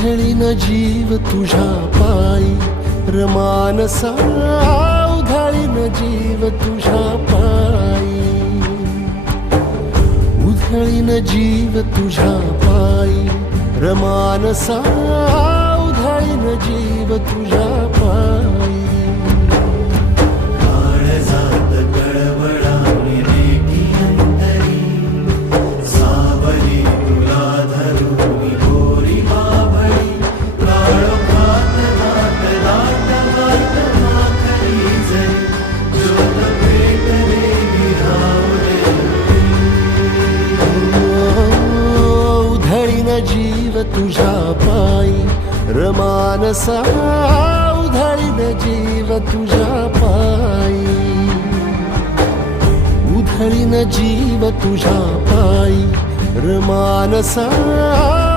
उधळीन जीव तुझ्या पायी रमानसा, उधळीन जीव तुझ्या पायी, उधळीन जीव तुझ्या पायी रमानसा, उधळीन जीव तुझ्या पायी. काळजात कळवळा विवेकी अंतरी, सावली तुला धरून गोरी बाभळी, काळोखात दाट दाट दाट माखली जरी, ज्योत पेटले विरावले. उधळीन जीव तुझ्या पायी रमानसा, उधळीन जीव तुझ्या पायी, उधळीन जीव तुझ्या पायी रमानसा.